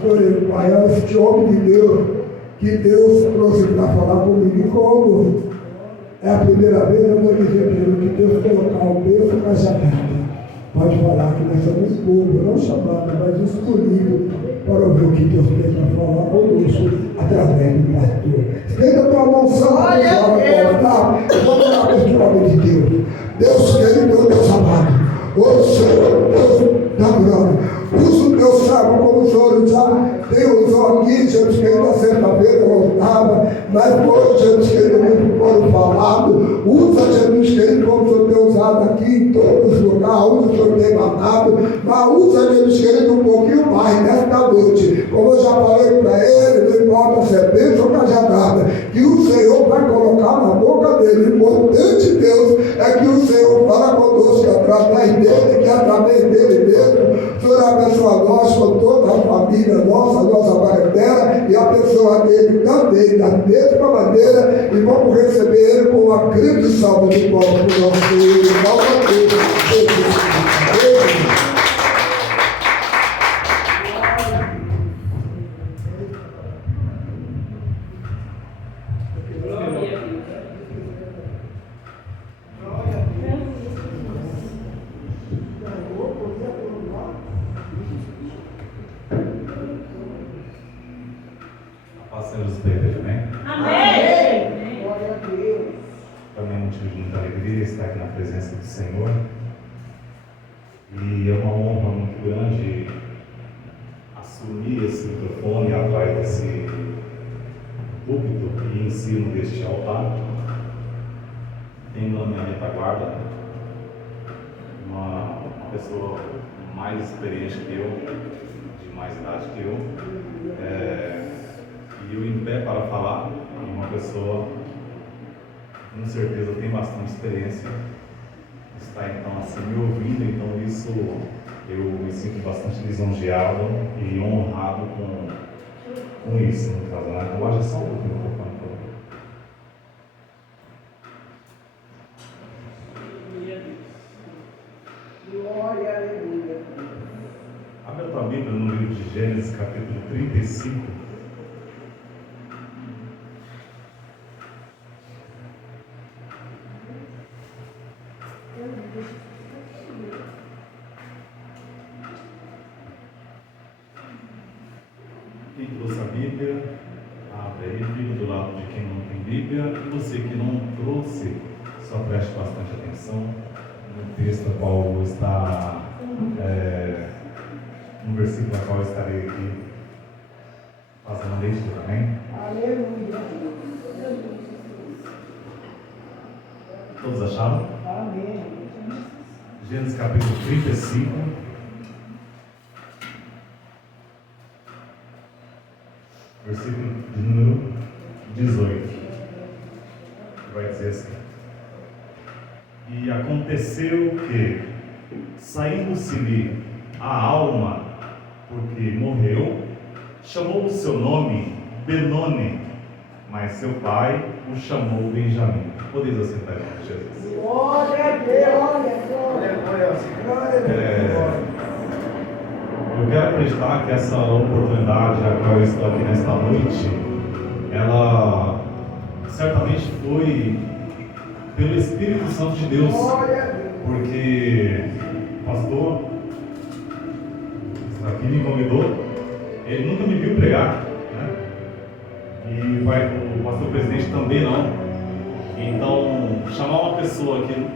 pastor Emael, este homem de Deus, que Deus trouxe para falar comigo. E como é a primeira vez, eu vou dizer para ele que Deus colocar o berço na janela. Pode falar que nós somos povo, não chamado, mas escolhido para ouvir o que Deus tem para falar conosco através do pastor. Estenda a tua mão santa e vamos orar para este homem de Deus. Deus querido, Deus amado. Ô Senhor, Deus da glória. Usa o teu servo como o Senhor já tem usado aqui, Jesus querido, na sexta-feira não estava, mas hoje, Jesus querido, muito foram falado. Usa, Jesus querido, como o Senhor tem usado aqui em todos os lugares, usa o Senhor tem mandado, mas usa, Jesus querido, um pouquinho mais nesta noite. Como eu já falei para ele, não importa se é beijo ou cajadada, que o Senhor vai colocar na boca dele. O importante, Deus, é que o Senhor fala conosco através dele, que através dele mesmo, o Senhor abençoa nós com toda a família nossa parentela e a pessoa dele também, da mesma maneira, e vamos receber ele com uma grande salva de palmas para o nosso Senhor e Salvador, Jesus. Do Senhor, e é uma honra muito grande assumir esse microfone atrás desse púlpito e em cima deste altar. Tenho na minha retaguarda uma pessoa mais experiente que eu, de mais idade que eu, e eu em pé para falar, e uma pessoa com certeza tem bastante experiência, está então assim me ouvindo, então isso eu me sinto bastante lisonjeado e honrado com isso, no caso, né? Então, haja só um pouquinho, por favor. Glória, aleluia. Abre a tua Bíblia no livro de Gênesis, capítulo 35. Quem trouxe a Bíblia, abre aí, Bíblia do lado de quem não tem Bíblia, e você que não trouxe, só preste bastante atenção no texto a qual está, no versículo a qual estarei aqui fazendo a leitura, amém? Aleluia. Todos acharam? Amém. Gênesis capítulo 35. Versículo de número 18, vai dizer assim: e aconteceu que, saindo-se-lhe a alma, porque morreu, chamou o seu nome Benoni, mas seu pai o chamou Benjamim. Podeis assentar em nome de Jesus. Glória a Deus. Glória a Deus. Eu quero acreditar que essa oportunidade a qual eu estou aqui nesta noite, ela certamente foi pelo Espírito Santo de Deus, porque o pastor aqui me convidou, ele nunca me viu pregar, né? E o pastor presidente também não. Então, chamar uma pessoa que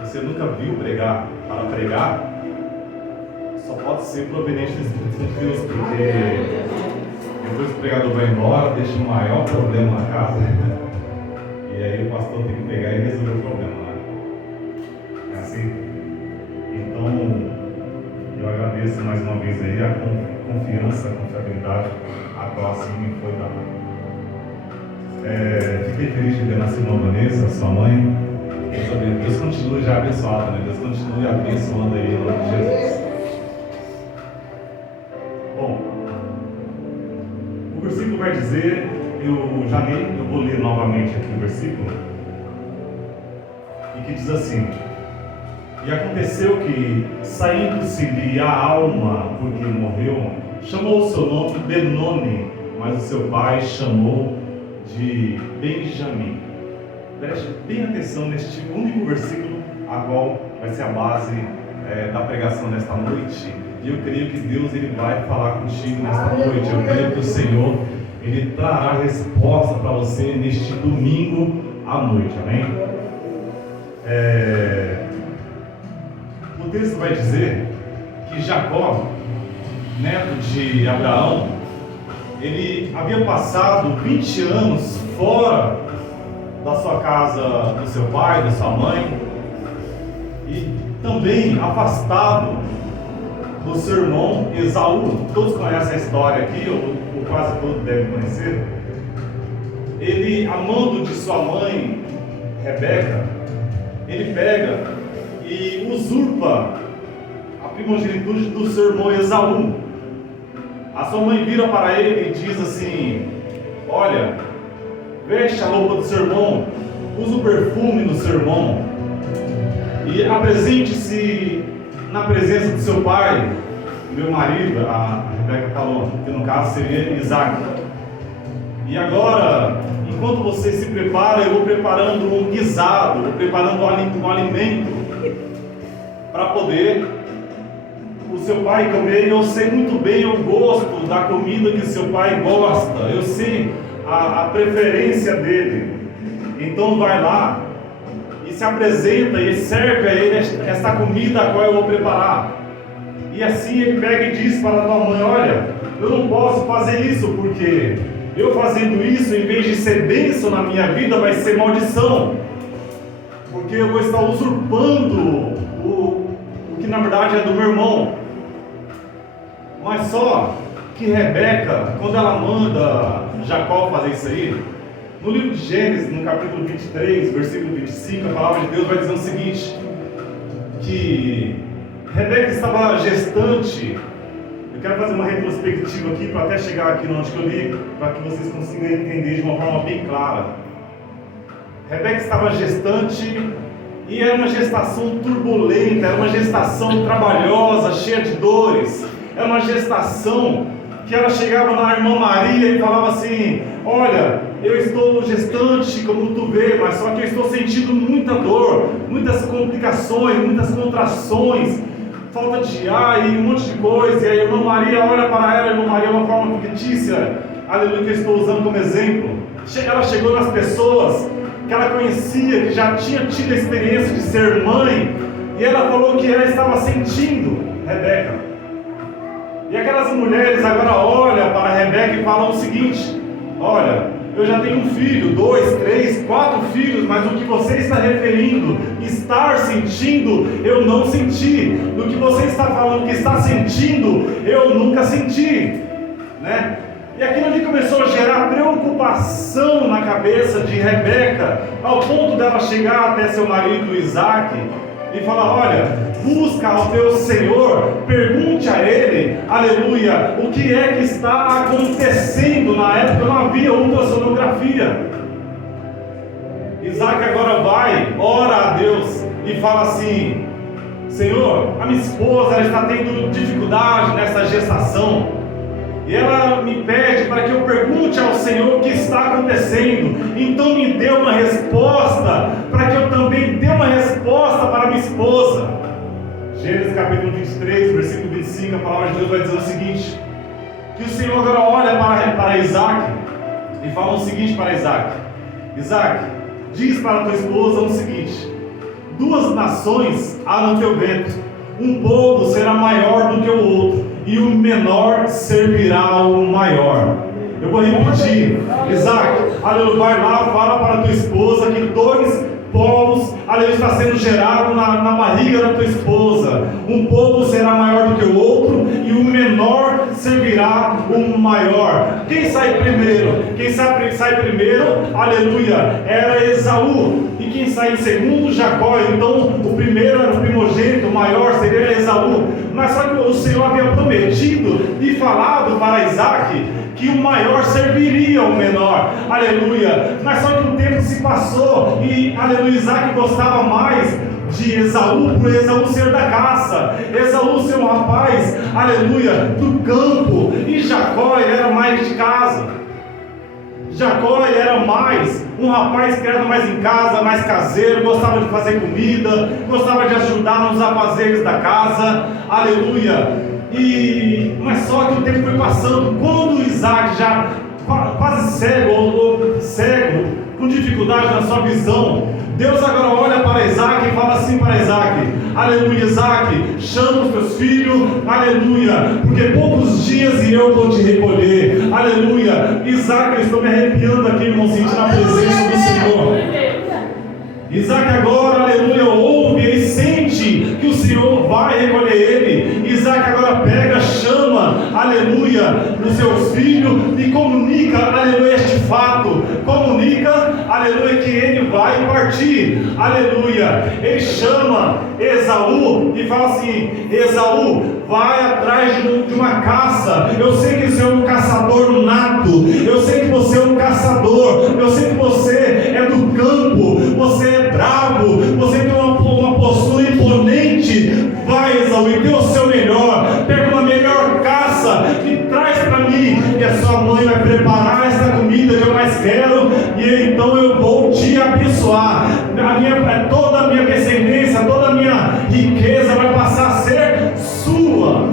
você nunca viu pregar para pregar, só pode ser proveniente do Espírito de Deus, porque depois que o pregador vai embora, deixa um maior problema na casa, e aí o pastor tem que pegar e resolver o problema, né? É assim? Então, eu agradeço mais uma vez aí a confiança, a confiabilidade a qual assim me foi dada. Fiquei feliz de ver nascer uma Vanessa, sua mãe. Deus continue já abençoado, né? Deus continue abençoando aí em nome de Jesus. Bom, o versículo vai dizer, eu vou ler novamente aqui o versículo, e que diz assim: e aconteceu que, saindo-se-lhe a alma, porque morreu, chamou o seu nome Benoni, mas o seu pai chamou de Benjamim. Preste bem atenção neste único versículo, a qual vai ser a base da pregação nesta noite. E eu creio que Deus ele vai falar contigo nesta noite. Eu creio que o Senhor ele trará resposta para você neste domingo à noite. Amém? O texto vai dizer que Jacó, neto de Abraão, ele havia passado 20 anos fora da sua casa, do seu pai, da sua mãe, e também afastado do seu irmão Esaú. Todos conhecem a história aqui, ou quase todos devem conhecer. Ele, amando de sua mãe Rebeca, ele pega e usurpa a primogenitura do seu irmão Esaú. A sua mãe vira para ele e diz assim: olha, veste a roupa do seu irmão, usa o perfume do seu irmão e apresente-se na presença do seu pai, meu marido. A Rebeca falou que no caso seria Isaac. E agora, enquanto você se prepara, eu vou preparando um guisado, vou preparando um alimento para poder o seu pai comer. E eu sei muito bem o gosto da comida que seu pai gosta, eu sei a preferência dele. Então vai lá e se apresenta e serve a ele esta comida a qual eu vou preparar. E assim ele pega e diz para a tua mãe: olha, eu não posso fazer isso, porque eu fazendo isso, em vez de ser bênção na minha vida, vai ser maldição, porque eu vou estar usurpando o que na verdade é do meu irmão. Mas só que Rebeca, quando ela manda Jacó fazer isso aí, no livro de Gênesis, no capítulo 23, versículo 25, a palavra de Deus vai dizer o seguinte: que Rebeca estava gestante. Eu quero fazer uma retrospectiva aqui para até chegar aqui onde eu li, para que vocês consigam entender de uma forma bem clara. Rebeca estava gestante e era uma gestação turbulenta, era uma gestação trabalhosa, cheia de dores. Era uma gestação que ela chegava na irmã Maria e falava assim: olha, eu estou gestante, como tu vê, mas só que eu estou sentindo muita dor, muitas complicações, muitas contrações, falta de ar e um monte de coisa. E a irmã Maria olha para ela, a irmã Maria é uma forma fictícia, aleluia, que eu estou usando como exemplo. Ela chegou nas pessoas que ela conhecia, que já tinha tido a experiência de ser mãe, e ela falou que ela estava sentindo Rebeca. E aquelas mulheres agora olham para Rebeca e falam o seguinte: olha, eu já tenho um filho, 2, 3, 4 filhos, mas o que você está referindo, estar sentindo, eu não senti. Do que você está falando que está sentindo, eu nunca senti, né? E aquilo ali começou a gerar preocupação na cabeça de Rebeca, ao ponto dela chegar até seu marido Isaac e falar: olha, busca ao teu Senhor, pergunte a ele, aleluia, o que é que está acontecendo. Na época não havia ultrassonografia. Isaac agora vai, ora a Deus e fala assim: Senhor, a minha esposa ela está tendo dificuldade nessa gestação, e ela me pede para que eu pergunte ao Senhor o que está acontecendo. Então me dê uma resposta, para que eu também dê uma resposta para minha esposa. Gênesis capítulo 23, versículo 25, a palavra de Deus vai dizer o seguinte: que o Senhor agora olha para Isaac e fala o seguinte para Isaac: Isaac, diz para a tua esposa o seguinte: 2 nações há no teu ventre, um povo será maior do que o outro, e o menor servirá ao maior. Eu vou repetir: Isaac, aleluia, vai lá, fala para a tua esposa que 2 povos, aleluia, está sendo gerado na barriga da tua esposa. Um povo será maior do que o outro, e o menor servirá o maior. Quem sai primeiro? Quem sai primeiro, aleluia, era Esaú. E quem sai em segundo, Jacó. Então o primeiro era o primogênito, o maior seria Esaú. Mas só que o Senhor havia prometido e falado para Isaac que o maior serviria ao menor, aleluia. Mas só que o tempo se passou e, aleluia, Isaac gostava mais de Esaú, por Esaú ser da caça, Esaú ser um rapaz, aleluia, do campo, e Jacó ele era mais de casa. Jacó ele era mais um rapaz criado mais em casa, mais caseiro, gostava de fazer comida, gostava de ajudar nos afazeres da casa, aleluia. Mas só que o tempo foi passando, quando Isaac já quase cego, ou cego, com dificuldade na sua visão, Deus agora olha para Isaac e fala assim para Isaac: aleluia, Isaac, chama os teus filhos, aleluia, porque poucos dias e eu vou te recolher, aleluia. Isaac, eu estou me arrepiando aqui, irmão, sentindo a presença do Senhor. Isaac agora, aleluia, ouve, ele sente que o Senhor vai recolher ele. Isaac agora pega, chama, aleluia, os seus filhos e comunica, aleluia, este fato. Comunica, aleluia, que ele vai partir, aleluia. Ele chama Esaú e fala assim: Esaú, vai atrás de uma caça. Eu sei que você é um caçador nato, eu sei que você é um caçador, eu sei que você é do campo, você é bravo, você tem uma postura imponente. Vai, Esaú, e dê o seu melhor, pega uma melhor caça e traz para mim, e a sua mãe vai preparar essa comida que eu mais quero, e então eu vou te abençoar. Toda a minha descendência, toda a minha riqueza vai passar a ser sua.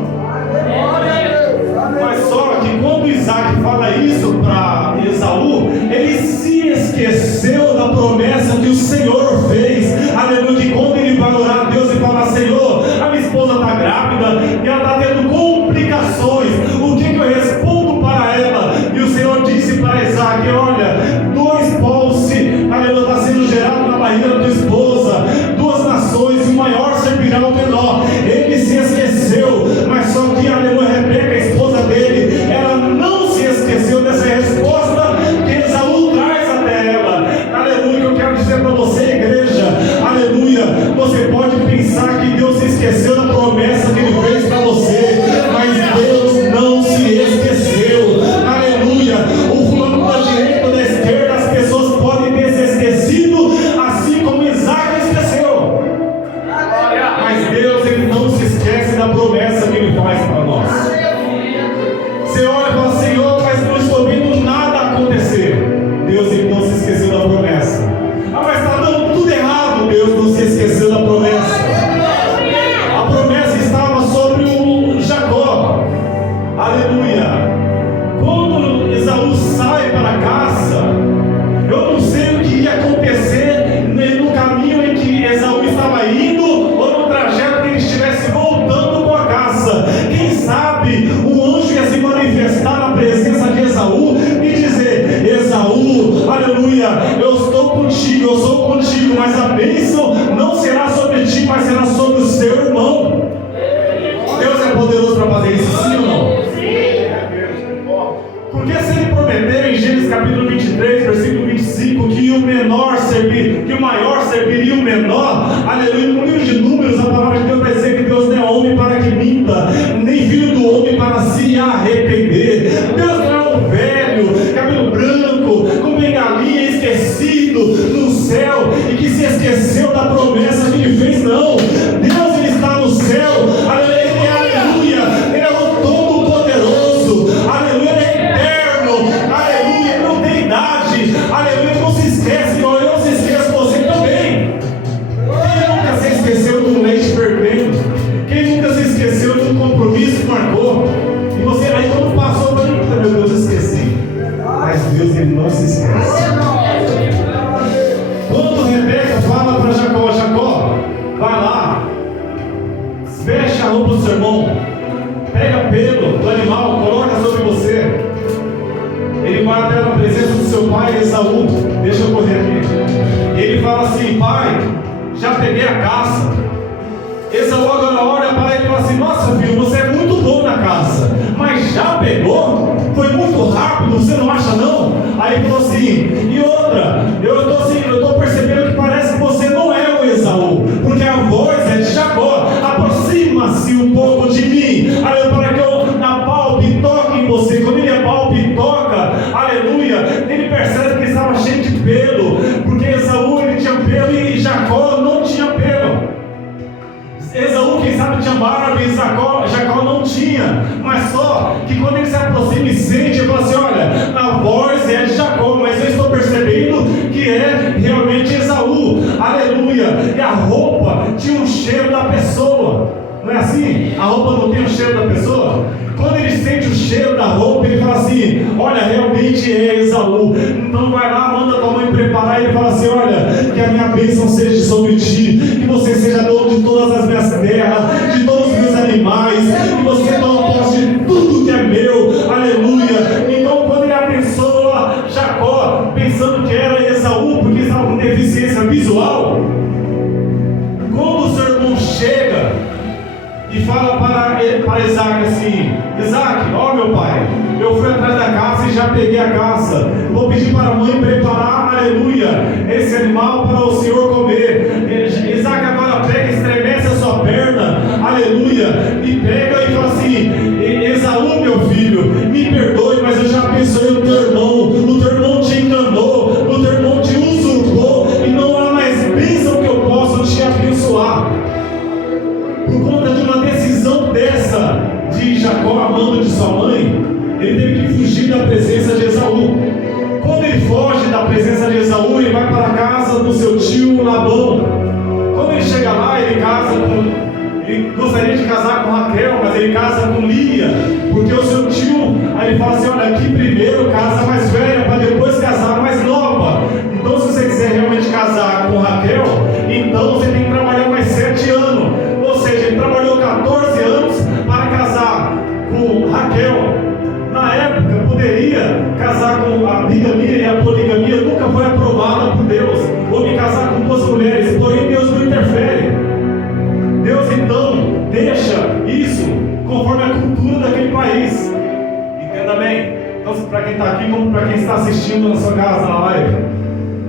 Mas só que quando Isaac fala isso para Esaú, ele se esqueceu da promessa que o Senhor fez, aleluia, que quando ele vai orar a Deus e falar: Senhor, a minha esposa está grávida e ela está tendo complicações, o que eu respondo para ela? E o Senhor disse para Isaac: olha, 2 povos, aleluia, está sendo gerado na barriga da tua esposa, 2 nações, e o maior servirá ao menor. Ele se esqueceu, mas só que, aleluia, Rebeca, a esposa dele, ela não se esqueceu dessa resposta que Esaú traz até ela. Aleluia, eu quero dizer para você, igreja, aleluia, você pode pensar que Deus se esqueceu da promessa que Ele fez para você, mas Deus não se esqueceu, aleluia. O fulano da direita ou da esquerda, as pessoas podem ter se esquecido, assim como Isaac esqueceu, mas Deus, Ele não se esquece da promessa que Ele faz para nós. Você olha e fala: Senhor, mas não estou vendo nada acontecer. Deus, Ele não se esqueceu da promessa. Mas está dando tudo errado. Deus não se esqueceu da promessa. A promessa estava sobre o Jacó, aleluia. Quando Esaú sai para a caça, eu não sei o que ia acontecer no caminho em que Esaú estava indo, ou no trajeto que ele estivesse voltando com a caça. Quem sabe o anjo ia se manifestar na presença de Esaú e dizer: Esaú, aleluia, eu estou contigo, eu sou contigo, mas a bênção não será sobre ti, mas será sobre o seu irmão. Deus é poderoso para fazer isso, sim ou não? Porque se Ele prometeu em Gênesis capítulo 23, versículo 25, que o maior serviria o menor, aleluia, no livro de Números, a palavra de Deus vai dizer que Deus não é homem para que minta, nem filho do homem para se arrepender. Deus não é um velho, cabelo branco, com bengalinha, esquecido no céu, e que se esqueceu da promessa que Ele fez, não. Deus, Ele está no céu, aleluia, Ele é o Todo-Poderoso, aleluia, Ele é eterno, aleluia, Ele não tem idade, aleluia, Ele não se esquece, igual eu se esqueço, você também. Quem nunca se esqueceu de um leite fervendo? Quem nunca se esqueceu de um compromisso que marcou? E você, aí quando passou, eu falei: meu Deus, esqueci. Mas Deus, Ele não se esquece. Quando Rebeca fala para Jacó: Jacó, vai lá, veste a roupa do seu irmão, pega pelo do animal, coloca sobre você. Ele vai até a presença do seu pai Esaú. Deixa eu correr aqui. Ele fala assim: pai, já peguei a caça. Esaú agora olha para ele e fala assim: nossa filho, você é muito bom na caça, mas já pegou? Foi muito rápido, você não acha não? Aí ele falou assim: e outra, eu estou percebendo que parece que você não é o Esaú, porque a voz é de Jacó. Aproxima-se um pouco de mim, para que eu apalpe e toque em você. Quando ele apalpe e toca, aleluia, ele percebe que ele estava cheio de pelo, porque Esaú ele tinha pelo e Jacó não tinha pelo. assim? A roupa não tem o cheiro da pessoa? Quando ele sente o cheiro da roupa, ele fala assim: olha, realmente é Esaú. Então vai lá, manda tua mãe preparar. E ele fala assim: olha, que a minha bênção seja sobre ti, que você seja dono de todas as minhas terras, de todos os meus animais, que você toma posse de tudo que é meu. Aleluia. Então quando ele abençoa Jacó, pensando que era Esaú, porque Esaú com deficiência visual, quando o seu irmão chega e fala para Isaac assim: Isaac, ó meu pai, eu fui atrás da caça e já peguei a caça. Vou pedir para a mãe preparar, aleluia, esse animal para o senhor comer. Isaac agora pega, estremece a sua perna, aleluia, e pega e fala assim: Esaú, meu filho, me perdoe, mas eu já abençoei o teu irmão te enganou, o teu irmão te usurpou, e não há mais bênção que eu possa te abençoar. Por conta de uma decisão dessa de Jacó, amando de sua mãe, ele teve que fugir da presença de Esaú. Quando ele foge da presença de Esaú, ele vai para a casa do seu tio Labão. Quando ele chega lá, ele gostaria de casar com Raquel, mas ele casa com Lia, porque o seu tio, aí ele fala assim: olha, aqui primeiro casa a mais velha, para depois casar a mais nova. Então se você quiser realmente casar com Raquel, então você tem que trabalhar mais 7 anos. Ou seja, ele trabalhou 14 anos para casar com Raquel. Na época, poderia casar com a bigamia, e a poligamia nunca foi aprovada por Deus. Ou me casar com 2 mulheres, porém Deus não interfere. Deus então deixa isso conforme a cultura daquele país. Entenda bem. Então, para quem está aqui, como para quem está assistindo na sua casa, na live.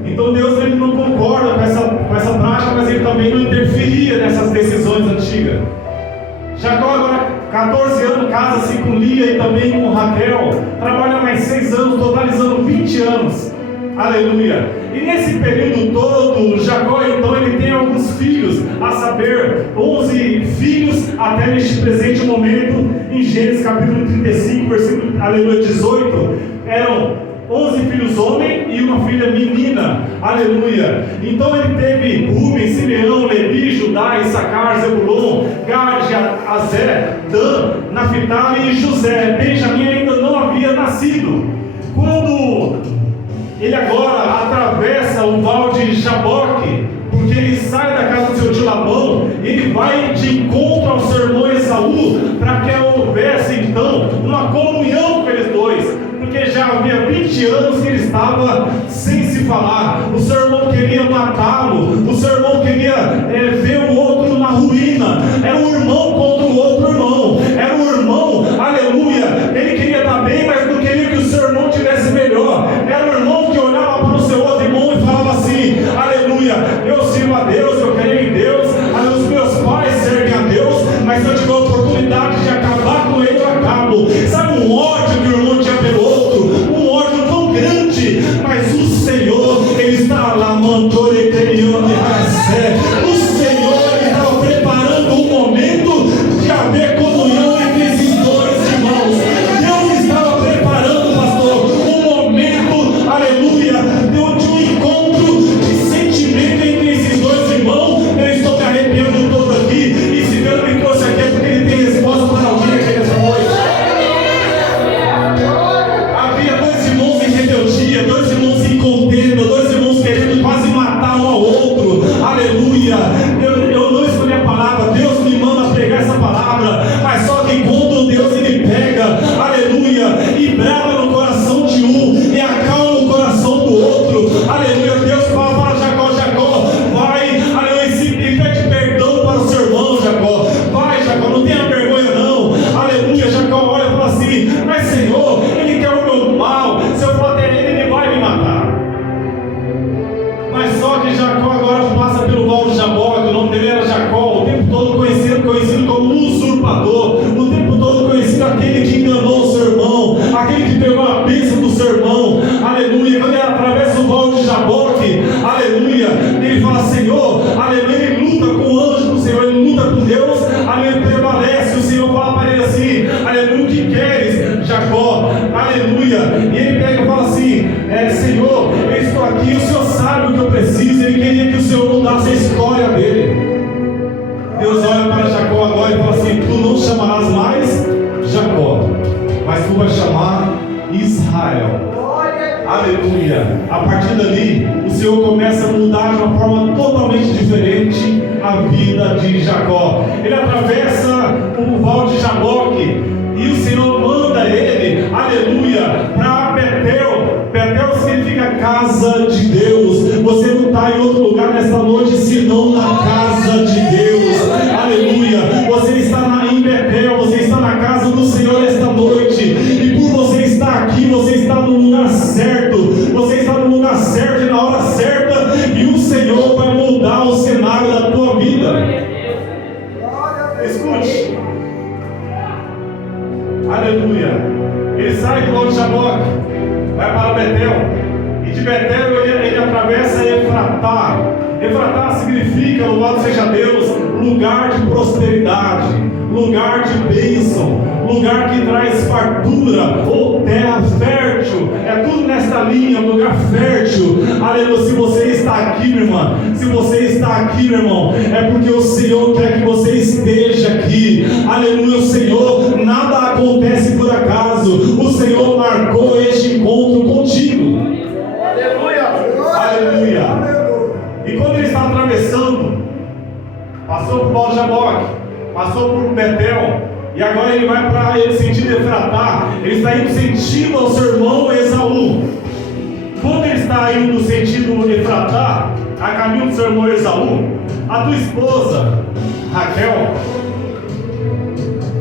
Então Deus ele não concorda com essa prática, mas ele também não interferia nessas decisões antigas. Jacó agora, 14 anos, casa-se com Lia e também com Raquel, trabalha mais 6 anos, totalizando 20 anos. Aleluia. E nesse período todo, Jacó então ele tem alguns filhos, a saber, 11 filhos até neste presente momento. Em Gênesis capítulo 35, versículo, aleluia, 18, eram 11 filhos homens e uma filha menina, aleluia. Então ele teve Rubem, Simeão, Levi, Judá, Issacar, Zebulon, Gad, Azer, Dan, Naftali e José. Benjamim ainda não havia nascido. Quando ele agora atravessa o val de Jaboque, porque ele sai da casa do seu tio Labão, ele vai de encontro ao seu irmão Esaú, para que houvesse então uma comunhão com eles dois, porque já havia 20 anos que ele estava sem se falar. O seu irmão queria matá-lo, o seu irmão queria ver o outro na ruína. Era um irmão contra o outro irmão, era um irmão, aleluia, ele queria estar bem, mas não queria que o seu irmão tivesse melhor. Era um irmão que olhava para o seu outro irmão e falava assim: aleluia, eu sirvo a Deus, eu creio em Deus, os meus pais servem a Deus, mas se eu tiver a oportunidade de acabar com ele, eu acabo. Sabe um ódio que o irmão tinha pelo outro, um ódio tão grande, mas o Senhor, ele está lá, mantore criando o Senhor, ele estava preparando um momento de haver comunhão entre esses dois irmãos. Deus estava preparando, pastor, um momento, aleluia, de um encontro de sentimento entre esses dois irmãos. Eu estou me arrepiando todo aqui, e se Deus me trouxe aqui é porque ele tem resposta para alguém aqui nessa noite. Havia 2 irmãos em rebeldia, 2 irmãos em contenda, 2 irmãos querendo quase matar um ao outro. Aleluia. Eu não escolhi a palavra, Deus me manda pregar essa palavra, mas só que quando Deus ele pega, aleluia, e brava no coração de um e acalma o coração do outro, aleluia, Deus fala para Jacó, vai, aleluia, e pede perdão para o seu irmão, Jacó, vai, Jacó, não tenha vergonha não, aleluia. Jacó olha e fala assim: mas Senhor, ele quer o meu mal, se eu for até ele vai me matar. Mas só que Jacó agora passa pelo val de Jaboque. O nome dele era Jacó, o tempo todo conhecido como usurpador, o tempo todo conhecido aquele que enganou o seu irmão, aquele que pegou a bênção do seu irmão, aleluia. Quando ele atravessa o val de Jaboque, aleluia, ele fala: Senhor, aleluia, ele luta com o anjo do Senhor, ele luta com Deus, aleluia, ele prevalece. O Senhor fala para ele assim: aleluia, o que queres, Jacó, aleluia. E ele pega e fala assim: Senhor, eu estou aqui, o Senhor sabe o que eu preciso. Ele queria que o Senhor mudasse a história dele. Deus olha para Jacó agora e fala assim: chamar Israel. Aleluia. A partir dali, o Senhor começa a mudar de uma forma totalmente diferente a vida de Jacó. Ele atravessa o val de Jaboque e o Senhor manda ele, aleluia, para Betel. Betel significa casa de Deus. Você não está em outro lugar nesta noite senão na casa de Deus. Aleluia. Você está em Betel, você está na casa do Senhor esta noite. E por você estar aqui, você está no lugar certo. Você está no lugar certo e na hora certa. E o Senhor vai mudar o cenário da tua vida. Escute. Aleluia. Ele sai do Monte Jaboque, vai para Betel. E de Betel ele atravessa Efratá. Efratá significa, louvado seja Deus, lugar de prosperidade, lugar de bênção, lugar que traz fartura, ou terra fértil. É tudo nesta linha, lugar fértil. Aleluia. Se você está aqui, minha irmã, se você está aqui, meu irmão, é porque o Senhor quer que você esteja aqui. Aleluia. O Senhor, nada acontece por acaso. O Senhor marcou este encontro contigo. Aleluia. Aleluia. E quando ele está atravessando, passou por Val de Jaboque, passou por Betel, e agora ele vai para ele sentido Efratá. Ele está indo sentido ao seu irmão Esaú. Quando ele está indo sentido Efratá, a caminho do seu irmão Esaú, a tua esposa Raquel,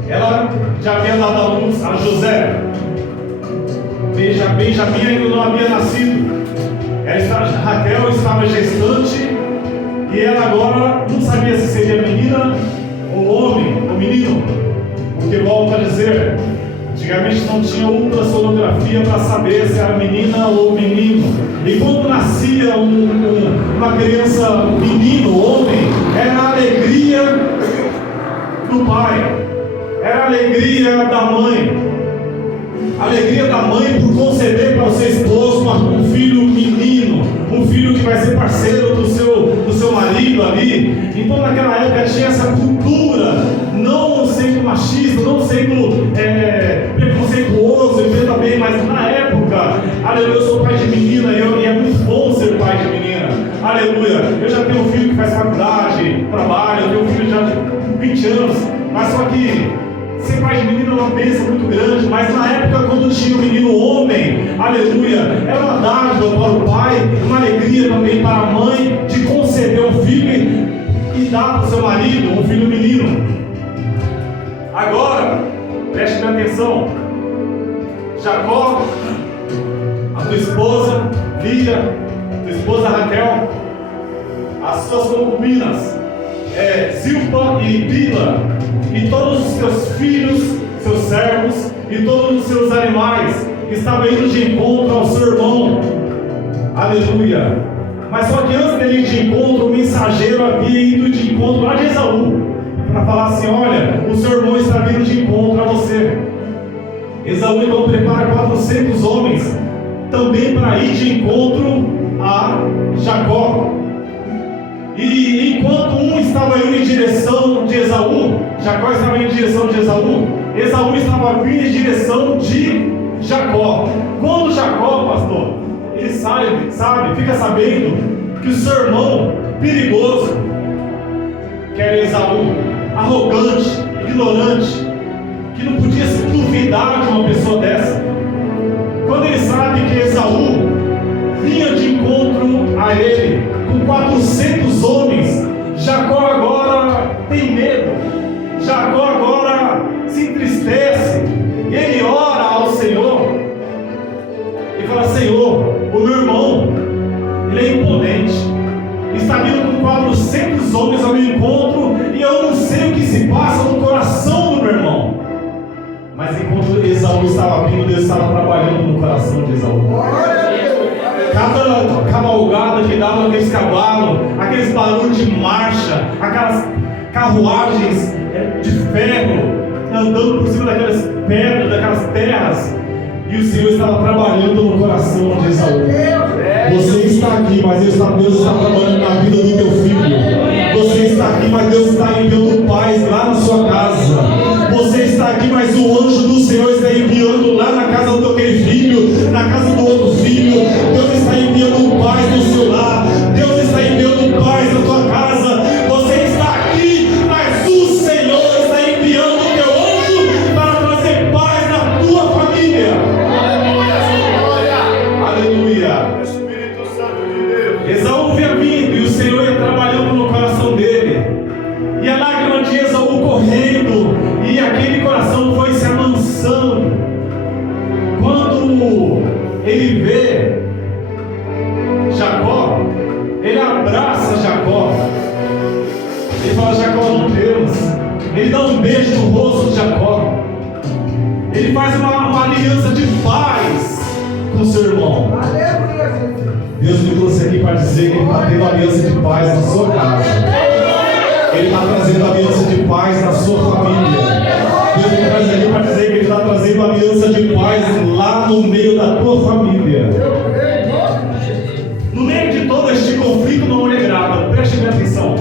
ela já havia dado a luz a José. Benjamim ainda não havia nascido. Raquel estava gestante e ela agora não sabia se seria menina ou homem ou menino, porque volto a dizer, antigamente não tinha ultrassonografia para saber se era menina ou menino. E quando nascia uma criança menino, homem, era a alegria do pai, era a alegria da mãe. A alegria da mãe por conceder para o seu esposo um filho menino, um filho que vai ser parceiro do seu marido ali. Então naquela época tinha essa cultura, não sendo machista, não sendo preconceituoso, entenda bem, mas na época, aleluia, eu sou pai de menina e é muito bom ser pai de menina. Aleluia, eu já tenho um filho que faz faculdade, trabalha, eu tenho um filho já de 20 anos, mas só que ser pai de menino é uma bênção muito grande, mas na época quando tinha o menino homem, aleluia, era uma dádiva para o pai, uma alegria também para a mãe de conceder um filho e dar para o seu marido um filho menino. Agora, preste bem atenção, Jacó, a tua esposa Lia, tua esposa Raquel, as suas concubinas, Zilpa e Bila, e todos os seus filhos, seus servos e todos os seus animais estavam indo de encontro ao seu irmão. Aleluia. Mas só que antes dele ir de encontro, o mensageiro havia ido de encontro lá de Esaú, para falar assim: olha, o seu irmão está vindo de encontro a você. Esaú então prepara 400 homens também para ir de encontro a Jacó. E enquanto um estava indo em direção de Esaú, Jacó estava indo em direção de Esaú, Esaú estava vindo em direção de Jacó. Quando Jacó, pastor, ele fica sabendo que o seu irmão perigoso, que era Esaú, arrogante, ignorante, que não podia se duvidar de uma pessoa dessa, quando ele sabe que Esaú vinha de encontro a ele com 400 homens, Jacó agora tem medo, Jacó agora se entristece, e ele ora ao Senhor e fala: Senhor, o meu irmão, ele é imponente, está vindo com 400 homens ao meu encontro, e eu não sei o que se passa no coração do meu irmão. Mas enquanto Esaú estava vindo, Deus estava trabalhando no coração de Esaú. Cada cavalgada que dava aqueles cavalos, aqueles barulhos de marcha, aquelas carruagens de ferro andando por cima daquelas pedras, daquelas terras, e o Senhor estava trabalhando no coração de Esaú. Você está aqui, mas Deus está trabalhando na vida do teu filho. Você está aqui, mas Deus está enviando paz lá na sua casa. Você está aqui, mas o anjo do Senhor está enviando lá na casa quando ele vê Jacó, ele abraça Jacó. Ele fala: Jacó, não temos. Ele dá um beijo no rosto de Jacó. Ele faz uma aliança de paz com o seu irmão. Deus me trouxe aqui para dizer que Ele está tendo aliança de paz na sua casa. Ele está trazendo aliança de paz na sua família. Deus me traz aqui para dizer que Ele está trazendo aliança de paz lá no meio da tua família. No meio de todo este conflito, uma mulher grávida, preste bem atenção.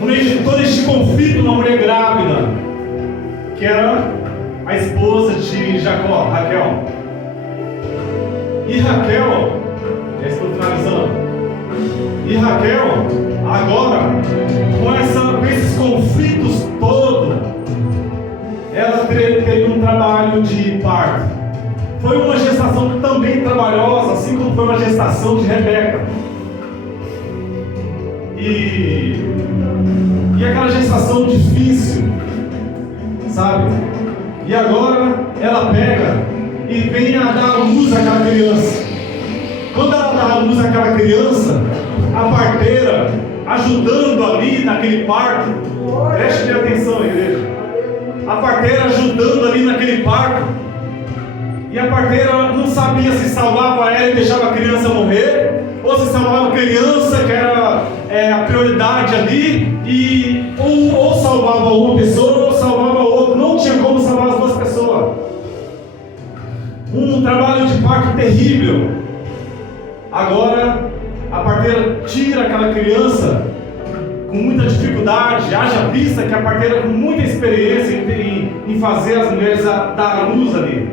No meio de todo este conflito, uma mulher grávida, que era a esposa de Jacó, Raquel. E Raquel, já estou finalizando. E Raquel, agora, com esses conflitos todos, ela teve um trabalho de parto. Foi uma gestação também trabalhosa, assim como foi uma gestação de Rebeca. E aquela gestação difícil, sabe? E agora ela pega e vem a dar à luz àquela criança. Quando ela dá à luz àquela criança, a parteira ajudando ali naquele parto, preste atenção, igreja. A parteira ajudando ali naquele parto, e a parteira não sabia se salvava ela e deixava a criança morrer, ou se salvava a criança, que era a prioridade ali, ou salvava uma pessoa ou salvava outra. Não tinha como salvar as duas pessoas. Um trabalho de parto terrível. Agora a parteira tira aquela criança com muita dificuldade. Haja vista que a parteira com muita experiência em fazer as mulheres dar a luz ali.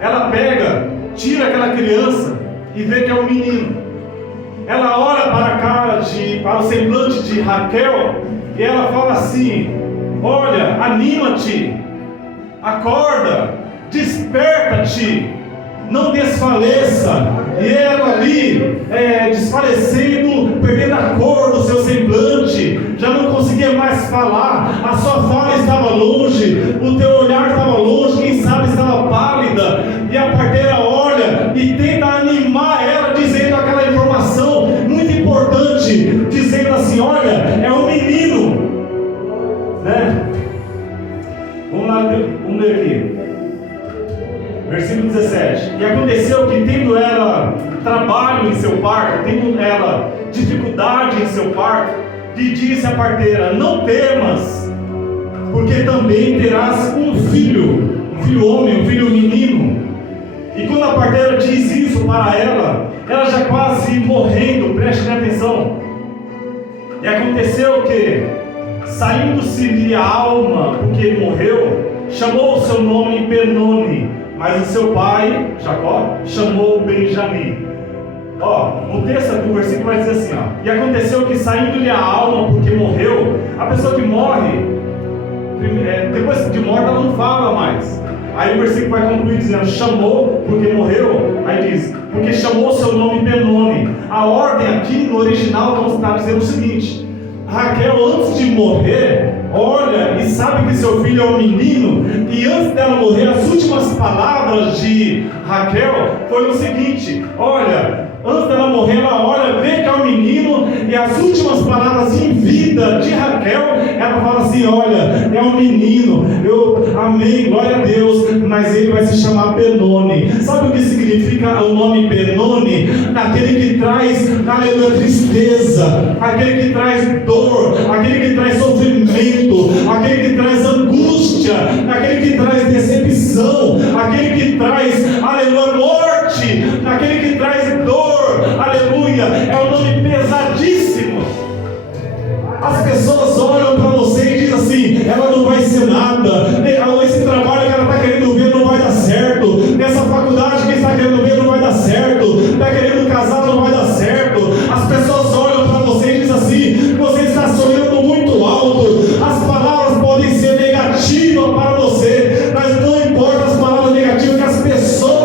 Ela pega, tira aquela criança e vê que é um menino. Ela olha para o semblante de Raquel e ela fala assim: olha, anima-te, acorda, desperta-te, não desfaleça. E ela ali, desfalecendo, perdendo a cor do seu semblante, já não conseguia mais falar, a sua fala estava longe, o teu olhar estava longe, quem sabe estava pálida. E a parteira olha e tenta animar ela, dizendo aquela informação muito importante, dizendo assim: olha, é um menino, né? Vamos lá, vamos ler aqui. Versículo 17. E aconteceu que, tendo ela trabalho em seu parto, tendo ela dificuldade em seu parto, lhe disse a parteira: não temas, porque também terás um filho homem, um filho menino. E quando a parteira diz isso para ela já quase morrendo, preste atenção. E aconteceu que, saindo-se-lhe a alma, porque morreu, chamou o seu nome Benoni, mas o seu pai, Jacó, chamou Benjamim. O texto do versículo vai dizer assim: e aconteceu que, saindo-lhe a alma, porque morreu, a pessoa que morre, depois de morta, ela não fala mais. Aí o versículo vai concluir dizendo: chamou porque morreu. Aí diz: porque chamou o seu nome Benoni. A ordem aqui no original está dizendo o seguinte: Raquel, antes de morrer, olha e sabe que seu filho é um menino, e antes dela morrer, as últimas palavras de Raquel foi o seguinte: olha, antes dela morrer, ela olha, vê que é um menino, e as últimas palavras em vida de Raquel, ela fala assim: olha, é um menino, amém, glória a Deus, mas ele vai se chamar Benoni. Sabe o que significa o nome Benoni? Aquele que traz, aleluia, tristeza, aquele que traz dor, aquele que traz sofrimento, aquele que traz angústia, aquele que traz decepção, aquele que traz, aleluia, morte, aquele que traz dor, aleluia. É um nome pesadíssimo. As pessoas olham para você e dizem assim: ela não vai ser nada, esse trabalho que ela está querendo ver não vai dar certo, essa faculdade que está querendo ver não vai dar certo, está querendo casar não vai dar certo. As pessoas olham para você e dizem assim: você está sonhando muito alto. As palavras podem ser negativas para você, mas não importa as palavras negativas que as pessoas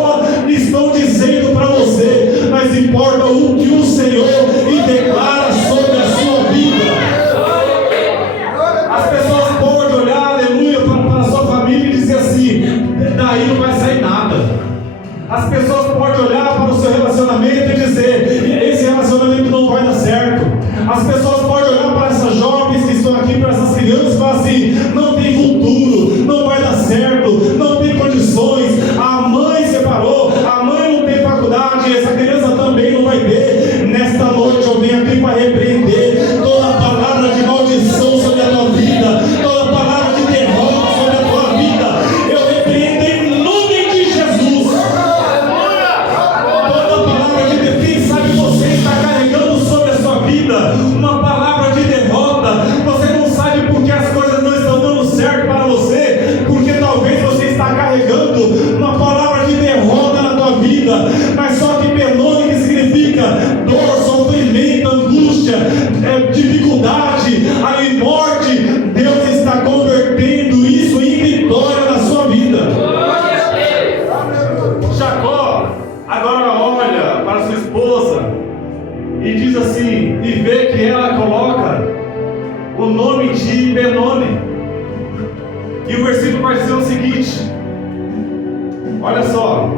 As pessoas podem olhar para o seu relacionamento e dizer: esse relacionamento não vai dar certo. As pessoas podem olhar para essas jovens que estão aqui, para essas crianças, e falar assim: não tem futuro, não vai dar certo, não tem condições. A mãe separou, a mãe não tem faculdade, essa criança também não vai ter. Nesta noite eu venho aqui para repreender toda palavra de maldição sobre a tua vida, toda palavra de derrota sobre a tua vida. Eu repreendo em nome de Jesus. Toda palavra de derrota. Quem sabe você está carregando sobre a sua vida uma palavra de derrota. Você não sabe porque as coisas não estão dando certo para você, porque talvez você está carregando uma palavra de derrota na tua vida. Mas só que Benoni, que significa dor, sofrimento, angústia, dificuldade, aí morte, Deus está convertendo isso em vitória na sua vida. Jacó agora olha para sua esposa e diz assim, e vê que ela coloca o nome de Benoni. E o versículo vai dizer o seguinte: olha só.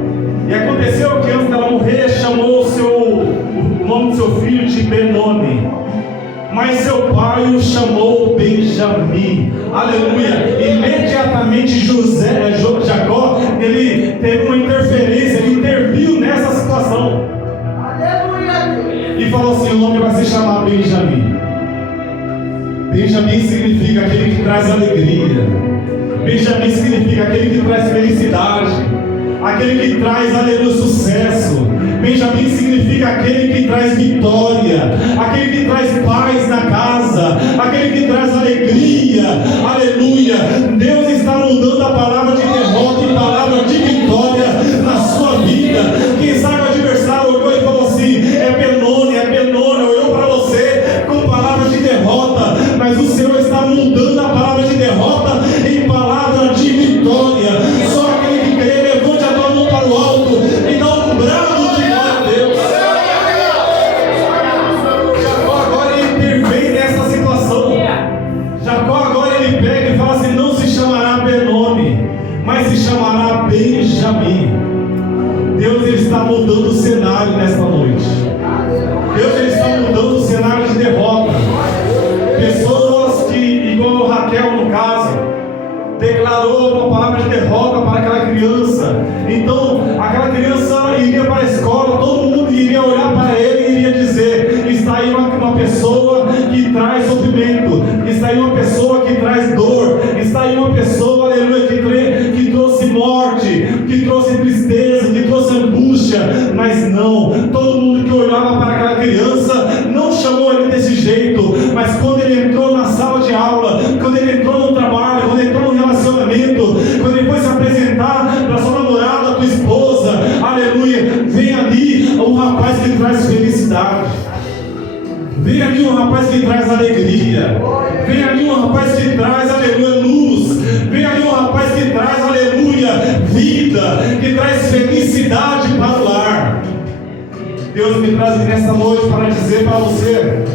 E aconteceu que antes dela morrer, chamou o nome do seu filho de Benoni, mas seu pai o chamou Benjamim. Aleluia. Imediatamente Jacó, ele teve uma interferência, ele interviu nessa situação. Aleluia. E falou assim: o nome vai se chamar Benjamim. Benjamim significa aquele que traz alegria. Benjamim significa aquele que traz felicidade, aquele que traz, aleluia, sucesso. Benjamim significa aquele que traz vitória, aquele que traz paz na casa, aquele que traz alegria, aleluia. Deus está mudando a palavra de derrota em palavra de vitória na sua vida. Quem sabe o adversário olhou e falou assim: é Benoni, olhou para você com palavras de derrota, mas o Senhor está mudando a palavra de derrota em palavra de vitória. Só aquele que crê, levante a tua mão para o alto e dá um brado de glória a Deus. Jacó agora ele intervém nessa situação. Jacó agora ele pega e fala assim: não se chamará Benoni, mas se chamará Benjamim. Deus ele está mudando o cenário nesta noite. Deus ele está mudando o cenário de derrota. Pessoas que, igual Raquel no caso, declarou uma palavra de derrota para aquela criança. Então aquela criança iria para a escola, todo mundo iria olhar para ele e iria dizer: está aí uma pessoa que traz sofrimento, está aí uma pessoa que traz dor, está aí uma pessoa, aleluia, que trouxe morte, que trouxe tristeza, que trouxe angústia. Mas não, todo mundo que olhava para aquela criança não chamou ele desse jeito. Mas quando ele entrou na sala de aula, quando ele entrou no trabalho, quando ele entrou no relacionamento, quando ele foi se apresentar para sua namorada, tua esposa, aleluia, vem ali um rapaz que traz felicidade, vem ali um rapaz que traz alegria, vem ali um rapaz que traz, aleluia, luz, vem ali um rapaz que traz, aleluia, vida, que traz felicidade para o lar. Deus me traz aqui nesta noite para dizer para você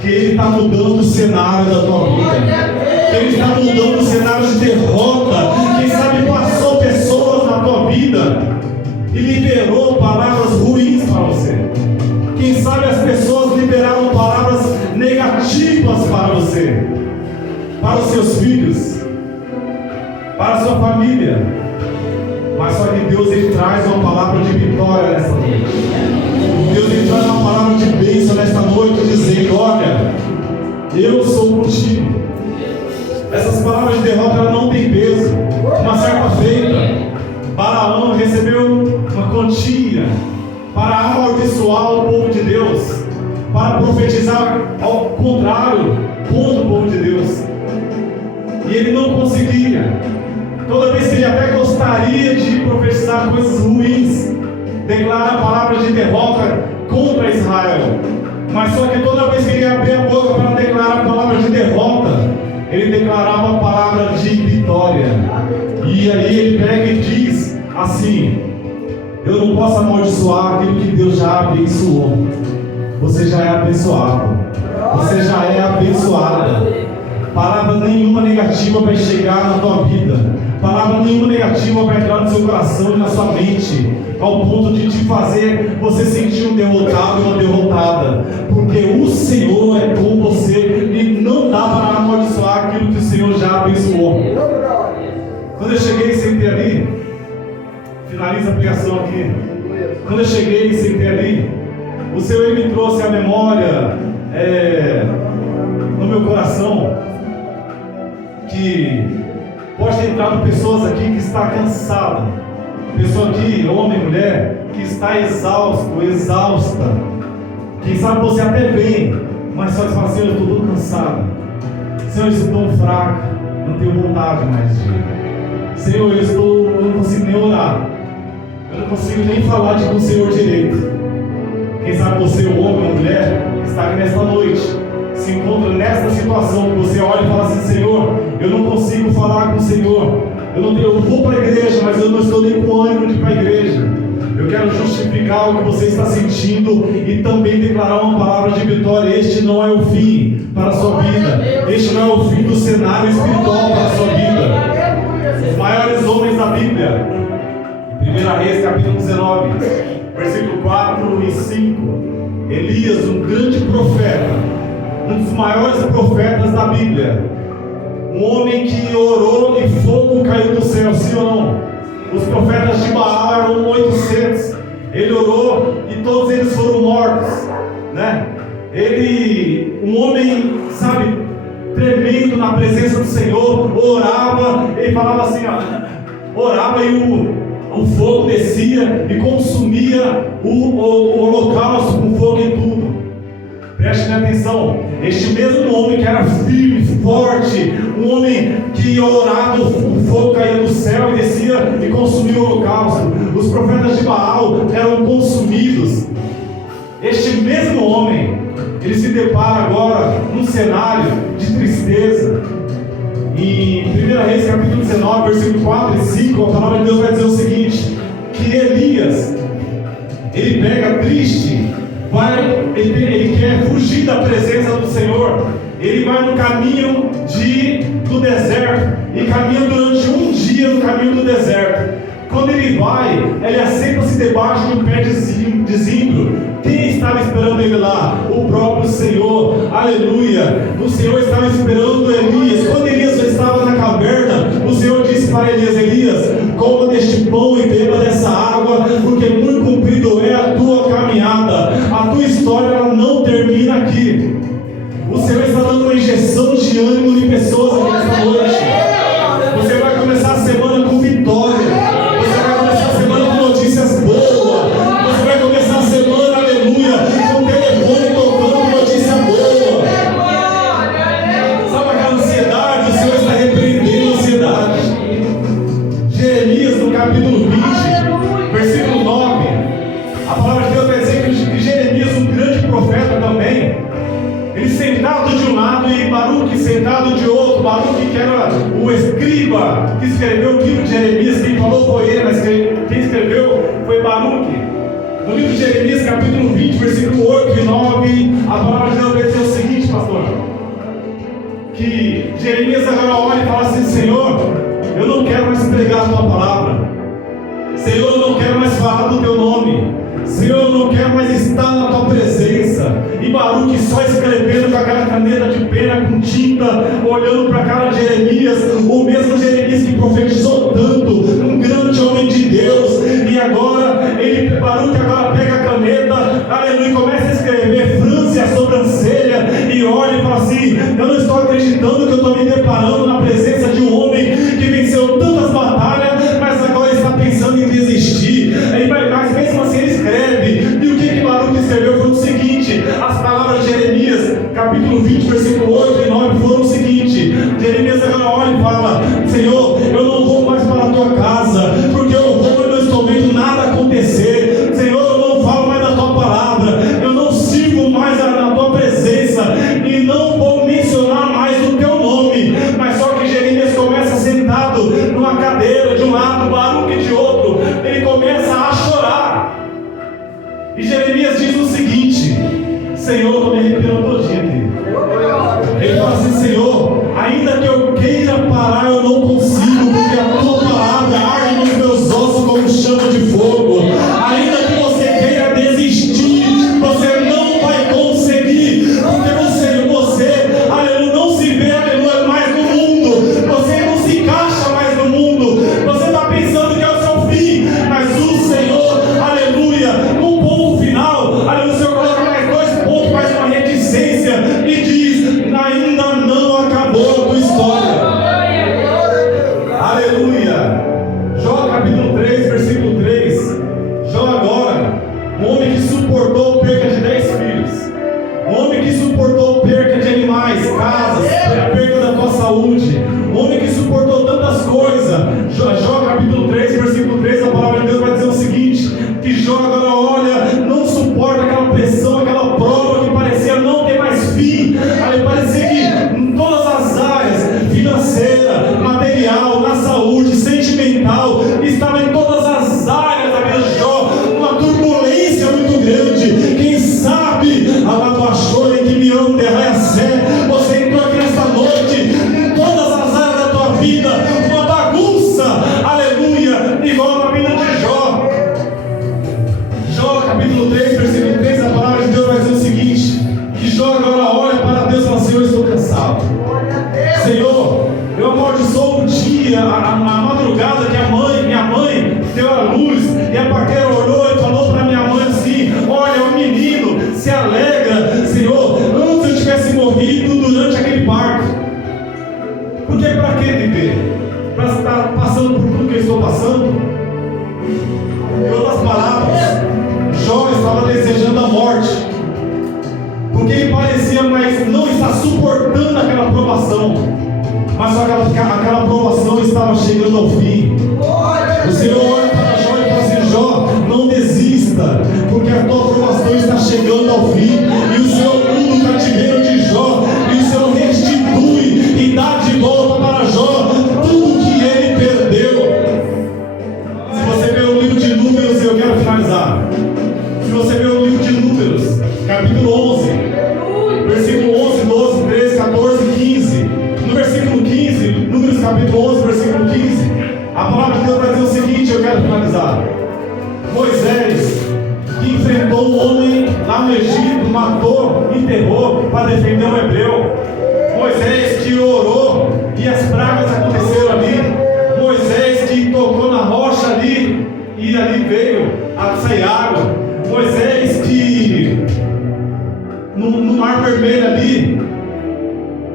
que Ele está mudando o cenário da tua vida, que Ele está mudando o cenário de derrota. Quem sabe passou pessoas na tua vida e liberou palavras ruins para você. Quem sabe as pessoas liberaram palavras negativas para você, para os seus filhos, para a sua família. Mas só que Deus ele traz uma palavra de vitória nesta noite. Deus ele traz uma palavra de bênção nesta noite, dizendo: olha, eu sou contigo. Essas palavras de derrota elas não têm peso. Uma certa feita, Balaão recebeu uma quantia para amaldiçoar o povo de Deus, para profetizar ao contrário contra o povo de Deus. E ele não conseguia. Toda vez que ele até gostaria de profetizar coisas ruins, declarar palavras de derrota contra Israel, mas só que toda vez que ele abria a boca para declarar palavras de derrota, ele declarava uma palavra de vitória. E aí ele pega e diz assim: eu não posso amaldiçoar aquilo que Deus já abençoou. Você já é abençoado, você já é abençoada. Palavra nenhuma negativa vai chegar na tua vida. Palavra nenhuma negativa vai entrar no seu coração e na sua mente, ao ponto de te fazer você sentir um derrotado e uma derrotada, porque o Senhor é com você e não dá para amaldiçoar aquilo que o Senhor já abençoou. Quando eu cheguei e sentei ali, finaliza a pregação aqui. Quando eu cheguei e sentei ali, o Senhor ele me trouxe a memória no meu coração que pode ter entrado pessoas aqui que está cansada, pessoa aqui, homem, mulher, que está exausto, exausta. Quem sabe você até vem, mas só fala assim: eu estou tão cansado, Senhor, eu estou tão fraco, não tenho vontade mais de ir. Senhor, eu não consigo nem orar, eu não consigo nem falar com o Senhor direito. Quem sabe você, homem ou mulher, está aqui nesta noite, se encontra nesta situação, que você olha e fala assim: Senhor, eu não consigo falar com o Senhor, eu vou para a igreja, mas eu não estou nem com ânimo de ir para a igreja. Eu quero justificar o que você está sentindo e também declarar uma palavra de vitória. Este não é o fim para a sua vida, este não é o fim do cenário espiritual para a sua vida. Os maiores homens da Bíblia, 1 Reis capítulo 19, versículo 4 e 5, Elias, um grande profeta, um dos maiores profetas da Bíblia, um homem que orou e fogo caiu do céu, sim ou não? Os profetas de Baal eram 800, ele orou e todos eles foram mortos, né? Ele, um homem, sabe, tremendo na presença do Senhor, orava, ele falava assim, orava e o fogo descia e consumia o holocausto com fogo e tudo. Prestem atenção, este mesmo homem que era firme, forte, um homem que orava, o fogo caía do céu e descia e consumia o holocausto. Os profetas de Baal eram consumidos. Este mesmo homem, ele se depara agora num cenário de tristeza. Em 1 Reis capítulo 19, versículo 4 e 5, a palavra de Deus vai dizer o seguinte: que Elias, ele pega triste, ele quer fugir da presença do Senhor. Ele vai no caminho do deserto e caminha durante um dia no caminho do deserto. Quando ele vai, ele assenta-se debaixo de um pé de zimbro. Quem estava esperando ele lá? O próprio Senhor, aleluia. O Senhor estava esperando Elias. Quando Elias estava na caverna, o Senhor disse para Elias: Elias, coma deste pão e beba dessa água, porque muito comprido é a tua caminhada. A tua história ela não termina aqui. O Senhor está dando uma injeção de ânimo em pessoas aqui nesta noite. Você vai começar a semana com vitória. Você vai começar a semana com notícias boas. Você vai começar a semana, aleluia, com o telefone tocando notícia boa. Sabe aquela ansiedade? O Senhor está repreendendo a ansiedade. Jeremias, no capítulo 20, versículo 9, a palavra de Deus vai dizer que Jeremias, um grande profeta também, ele sentado de um lado e Baruque sentado de outro. Baruque, que era o escriba que escreveu o livro de Jeremias, quem falou foi ele, mas quem escreveu foi Baruque. No livro de Jeremias, capítulo 20, versículo 8 e 9, a palavra de Deus vai dizer o seguinte, pastor: que Jeremias agora olha e fala assim: Senhor, eu não quero mais pregar a tua palavra. Senhor, eu não quero mais falar do teu nome. Senhor, eu não quero mais estar na tua presença. E Baruque só escrevendo com aquela caneta de pena, com tinta, olhando para a cara de Jeremias, o mesmo Jeremias que profetizou tanto, um grande homem de Deus. E agora, Baruque agora pega a caneta, aleluia, e começa a escrever, franze a sobrancelha e olha e fala assim: eu não estou acreditando que eu estou me deparando na presença de um homem que venceu tantas batalhas, mas agora está pensando em desistir. Mas mesmo assim ele escreve. E o que Baruque escreveu foi o seguinte: as palavras de Jeremias, capítulo 20, versículo 8 e 9 foram o seguinte. Jeremias agora olha e fala: Senhor, eu não vou mais para a tua casa, porque eu vou e não estou vendo nada acontecer. Senhor, eu não falo mais da tua palavra, eu não sirvo mais na tua presença, e não vou mencionar mais o teu nome. Mas só que Jeremias começa sentado numa cadeira de um lado, Baruque de outro, ele começa a chorar. E Jeremias diz o seguinte: Senhor, eu estou me arrepiando todinho aqui. Ele fala assim: Senhor, ainda que eu queira parar, eu não consigo, porque a tua grande, um homem que suportou tantas coisas. Jó capítulo 3, versículo 3, a palavra de Deus vai dizer o seguinte, que Jó agora olha, não suporta aquela pressão, aquela prova que parecia não ter mais fim. Ali parecia que em todas as áreas, financeira, material, na saúde, sentimental, estava em todas as áreas da vida de Jó, uma turbulência muito grande. Quem sabe, Alabaxou em que me amo, derraia sé, você entrou aqui nesta noite, em todas as áreas da tua vida, uma bagunça, aleluia, igual a vida de Jó. Jó capítulo 3, versículo 3, a palavra de Deus vai dizer o seguinte, que Jó agora olha para Deus e fala, Senhor, eu estou cansado. Senhor, eu amaldiçoo o dia, a madrugada que minha mãe deu a luz, e a parteira olhou e falou para minha mãe assim, olha, o menino se alegra, Senhor, antes eu tivesse morrido durante aquele parto. Porque para que viver? Para estar passando por tudo que eu estou passando? Em outras palavras, Jó estava desejando a morte, porque ele parecia mais não estar suportando aquela provação, mas só aquela provação estava chegando ao fim. O Senhor olha para Jó e fala assim, Jó, não desista, porque a tua provação está chegando ao fim, e o Senhor muda o cativeiro de Jó, e o Senhor restitui e dá de volta para Jó tudo que ele perdeu. Se você ver o livro de Números, eu quero finalizar. Se você ver o livro de Números, capítulo 11, versículo 11, 12, 13, 14, 15. No versículo 15, Números capítulo 11, versículo 15, a palavra de Deus vai dizer o seguinte, eu quero finalizar. Moisés, que enfrentou um homem lá no Egito, matou, enterrou para defender um hebreu. Moisés que orou e as pragas aconteceram ali. Moisés que tocou na rocha ali e ali veio a sair água. Moisés que no mar vermelho ali,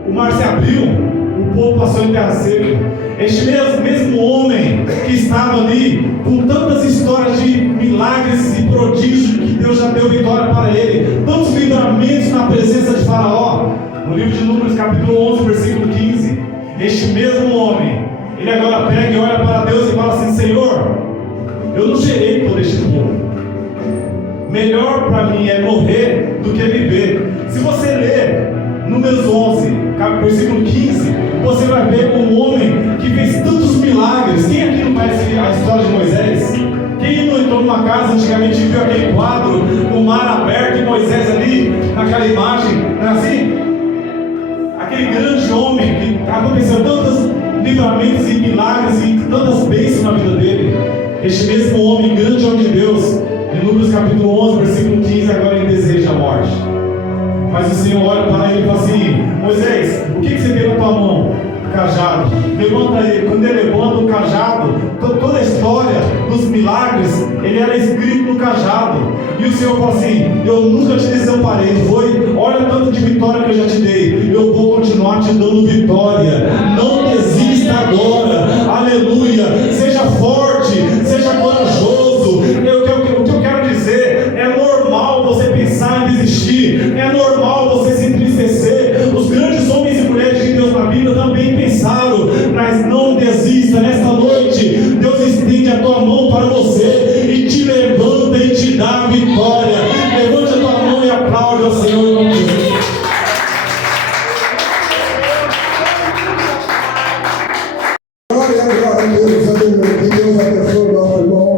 o mar se abriu, o povo passou em terra seca. Este mesmo homem que estava ali, com tantas histórias de milagres e prodígios que Deus já deu vitória para ele, tantos livramentos na presença de Faraó, no livro de Números capítulo 11, versículo 15, este mesmo homem, ele agora pega e olha para Deus e fala assim, Senhor, eu não gerei todo este povo, melhor para mim é morrer do que viver. Se você ler Números 11, versículo 15, você vai ver um homem que fez tantos milagres. Quem aqui não conhece a história de Moisés? Quem não entrou numa casa antigamente e viu aquele quadro, o mar aberto e Moisés ali, naquela imagem, não é assim? Aquele grande homem que aconteceu tantos livramentos e milagres e tantas bênçãos na vida dele. Este mesmo homem, grande homem de Deus, em Números capítulo 11, versículo 15, agora ele deseja a morte. Mas o Senhor olha para ele e fala assim, Moisés, o que você tem na tua mão? O cajado. Levanta ele. Quando ele levanta o cajado, toda a história dos milagres, ele era escrito no cajado. E o Senhor fala assim, eu nunca te desamparei, não foi? Olha tanto de vitória que eu já te dei, eu vou continuar te dando vitória. Não desista agora, aleluia. Seja forte, seja corajoso. O que eu quero dizer, é normal você pensar em desistir, é normal você se entristecer. Os grandes homens e mulheres de Deus na Bíblia também pensaram, mas não desista. Nesta noite, Deus estende a tua mão para você e te levanta e te dá a vitória. Levante a tua mão e aplaude ao Senhor em nome de Jesus. Glória a Deus, aleluia. Que Deus abençoe o nosso irmão,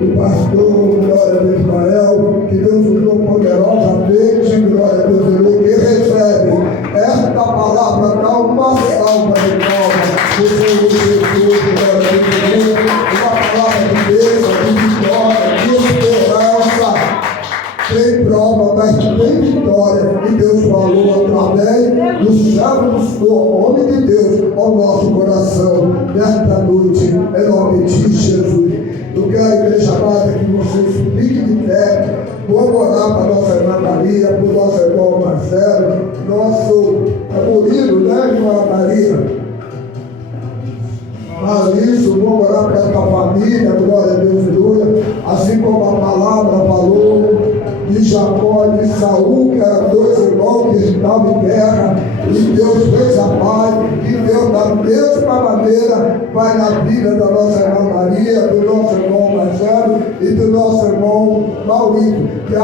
o pastor, glória a Deus, Israel. Que Deus usou poderosamente, glória a Deus, aleluia. Que recebe esta palavra, dá uma salva de palmas. O Senhor Jesus, glória a Deus, aleluia. Uma palavra de bênção, de vitória, de esperança. Tem prova, mas tem vitória. E Deus falou através dos servos do homem de Deus ao nosso coração nesta noite, em nome de Jesus. Eu quero, igreja amada, que vocês fiquem de pé. Vamos orar para a nossa irmã Maria, para o nosso irmão Marcelo, nosso Murilo, né, irmã Maria? Isso, vamos orar para esta família, glória a Deus, aleluia. Assim como a palavra falou de Jacó e de Saul, que eram dois irmãos que estavam em guerra, e Deus fez a paz, e Deus dá mesma maneira, vai na vida da nossa irmã Maria, do nosso irmão Marcelo e do nosso irmão Maurício, que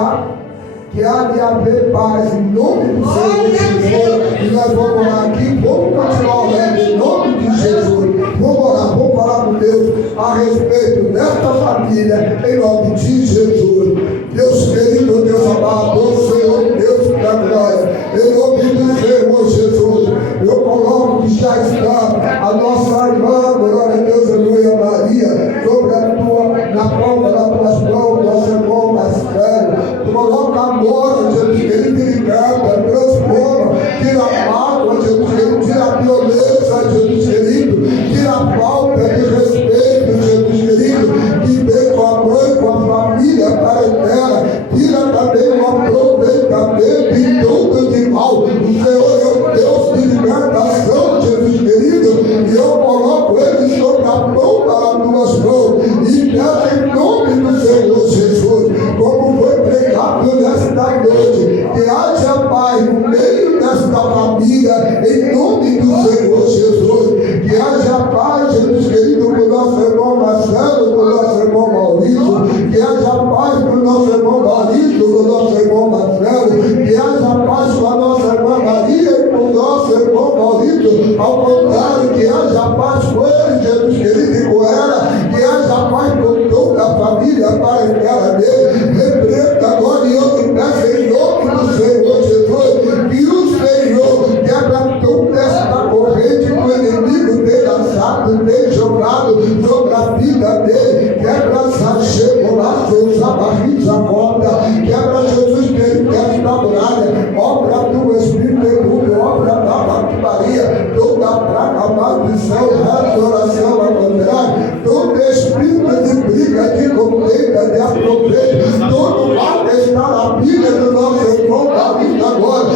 há de haver paz em nome do Senhor Jesus. E nós vamos orar aqui, vamos continuar orando em nome de Jesus. Vamos orar, vamos falar com Deus a respeito desta família, em nome de Jesus. Deus querido, Deus amado, Senhor, Deus da glória, em nome do Senhor Jesus, eu coloco que já está a nossa irmã, glória a Deus, aleluia, Maria, sobre a tua, na palma das tuas mãos, nosso irmão Marcelo, tu coloca agora, Jesus querido, liberta, transforma, tira a mágoa, Jesus querido, tira a violência, Jesus querido, tira a falta de respeito, Jesus querido, que tem com a mãe, com a família, parentela, tira também o aproveitamento e tudo de mal. O Senhor é o Deus de libertação, Jesus querido, e eu coloco ele sobre a ponta das tuas mãos e peço em nome do Senhor Jesus, como foi pregado nesta noite, que haja paz no meio desta família, em nome do Senhor Jesus, que haja paz, Jesus querido, com o nosso irmão Marcelo, com o nosso irmão Maurício, que haja paz com o nosso irmão Maurício, com o nosso irmão Marcelo, que haja paz com a nossa irmã Maria e com o nosso irmão Maurício, ao contrário, que haja paz com ele, Jesus querido, e com ela, que haja paz com toda a família, parentela dele, repreenda agora e eu te peço em nome do Senhor Jesus, que o Senhor quebra toda esta corrente que o inimigo tem lançado, tem jogado sobre a vida dele, quebra essa chegolação, a barriga, a corda, quebra Jesus querido, esta muralha, obra do Espírito Santo, obra da Maria, toda praga, maldição, restauração ao contrário, todo espírito de briga, de contenda, de aproveito, todo mal que está na vida do nosso irmão Davi agora,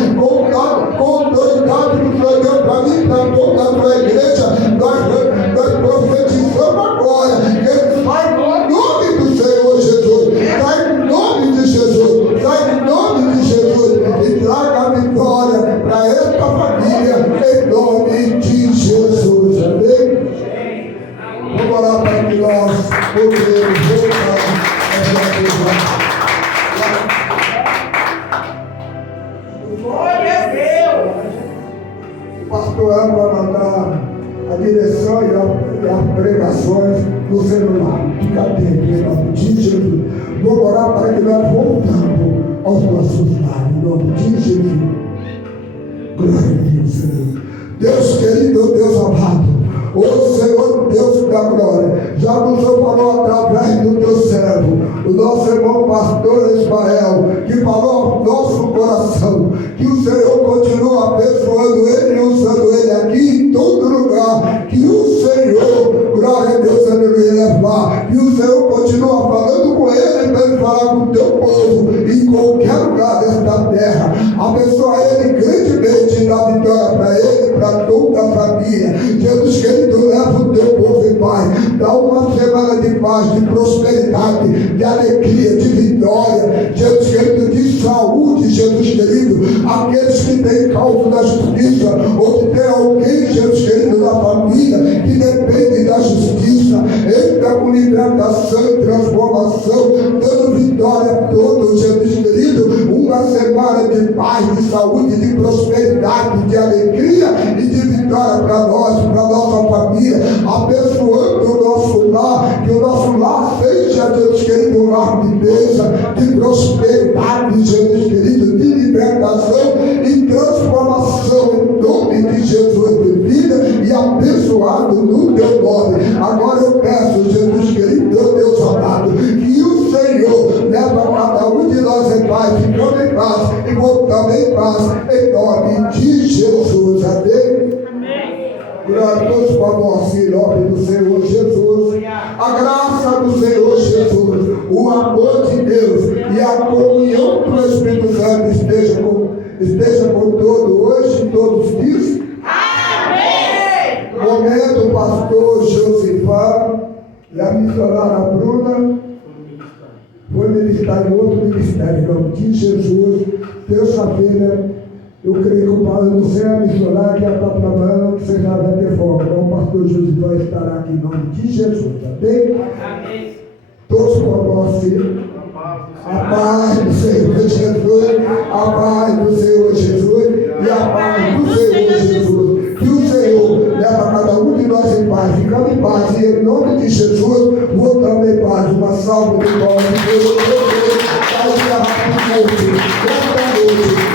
com autoridade que foi deu para mim, para toda a tua igreja, nós profetizamos agora, que ele sai no nome do Senhor Jesus, sai em nome de Jesus, sai em nome de Jesus, e traga a vitória para esta família, em nome de Jesus, amém? Vamos orar para que nós podemos voltar a essa glória a Deus. O pastor Ana vai mandar a direção e as pregações no celular. Fica atento, em nome de Jesus. Vamos orar para que nós voltamos aos nossos lares, em nome de Jesus. Glória a Deus, Senhor. Deus querido, Deus amado, o Senhor Deus da glória, já nos falou através do teu servo, o nosso irmão pastor Ismael, que falou ao nosso coração, que o Senhor continua abençoando ele e usando ele aqui em todo lugar, que o Senhor, glória a Deus, aleluia, levar, que o Senhor continua falando com ele para ele falar com o teu povo em qualquer lugar desta terra, abençoa ele grandemente e dá vitória para ele, para toda a família. Jesus querido, leva o teu povo em paz, dá uma semana de paz, de prosperidade, de alegria, de vitória, Jesus querido, de saúde, Jesus querido, aqueles que têm causa da justiça, ou que tem alguém, Jesus querido, da família, que depende da justiça, entra com libertação e transformação, dando vitória a todos, Jesus querido, uma semana de paz, de saúde, de prosperidade, de alegria e de vitória para nós, para nossa família, abençoando o nosso lar, que o nosso lar seja, Jesus querido, um lar de bênção, de prosperidade, Jesus querido, de libertação e transformação em nome de Jesus, de vida e abençoado no teu nome. Agora eu peço, Jesus querido, Deus amado, que o Senhor leva cada um de nós em paz, ficando em paz e voltando em paz, em nome de Jesus. Amém? Glória a Deus, para nós, em nome do Senhor Jesus. A graça do Senhor Jesus, o amor de Deus e a comunhão do Espírito Santo esteja com todos hoje e todos os dias. Amém. Momento, pastor Josifá e a missionária Bruna foi ministrar em outro ministério, em nome de Jesus. Terça-feira Eu creio que o Paulo, eu não sei a missionária que ela está trabalhando, que você já vai ter foco. Então o pastor José estará aqui em nome de Jesus, amém? Amém. Todos conoscem a paz do Senhor Jesus, a paz do Senhor Jesus e a paz do Senhor Jesus. Que o Senhor leva cada um de nós em paz, ficando em paz, e em nome de Jesus, voltamos em paz. Uma salva de palmas, Deus, Deus, Deus, Deus, Deus, Deus, Deus, Deus, Deus, Deus, Deus,